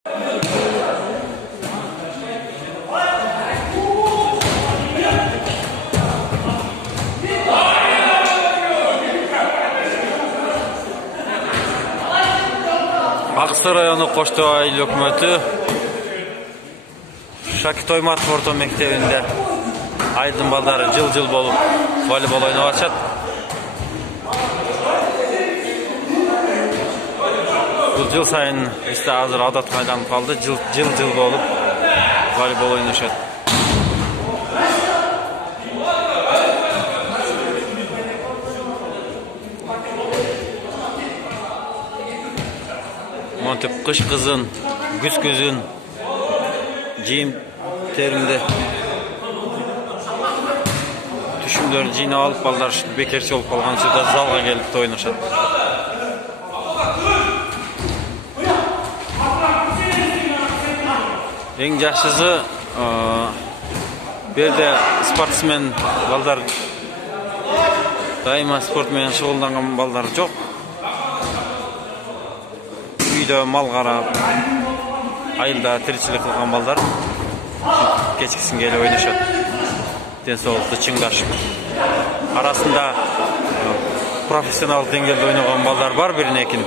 Аксы району Кошто айыл өкмөтү Шакит Оймартов орто мектебинде айылдын балдары жыл болуп волейбол ойноп атышат. Бул жыл сайын бизде азыр адатка айланып калды. Жыл болуп волейбол ойношот. Монтип кыш кызын, күз күзүн жийим теринде түшүмдөрүн жыйнап алып, балдар бекерчи болуп калган учурда залга келип ойношот. Эң жакшысы берде спортсмен балдар, дайыма спорт менен шугулданган балдар жок. Үйдө мал карап, айылда тиричилик кылган балдар кечкисин келип ойношот. Ден соолукту чыңдашып. Арасында профессионал деңгээлде ойногон балдар бар, бирин экин.